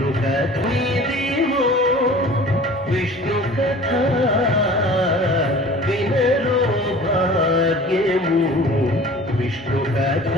విష్ణు కథీదేవో విష్ణు కథ వినరో భాగ్యము విష్ణు కథ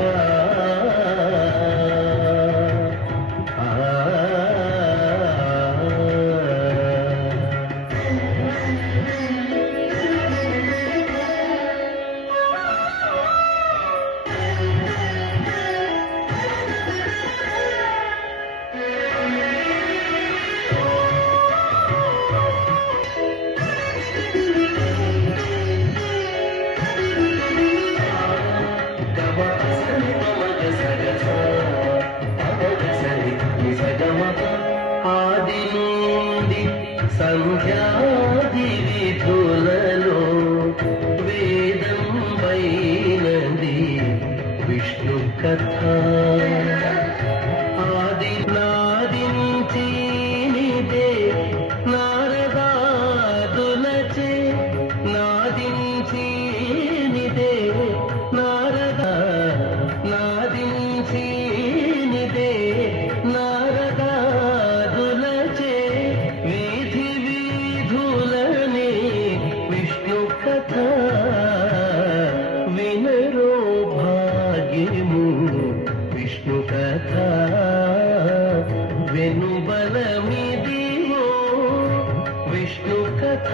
ఆది నుండి సంధ్యాది విధులలో వేదం వైనది విష్ణు కథ ఆది నాదించినిదే నారదాదులచే నాదించినిదే నాదించినిదే నారదాదులచే వీధి వీధులనే విష్ణు కథ వినరో భాగ్యము విష్ణు కథ వెనుబలమిదివో విష్ణు కథ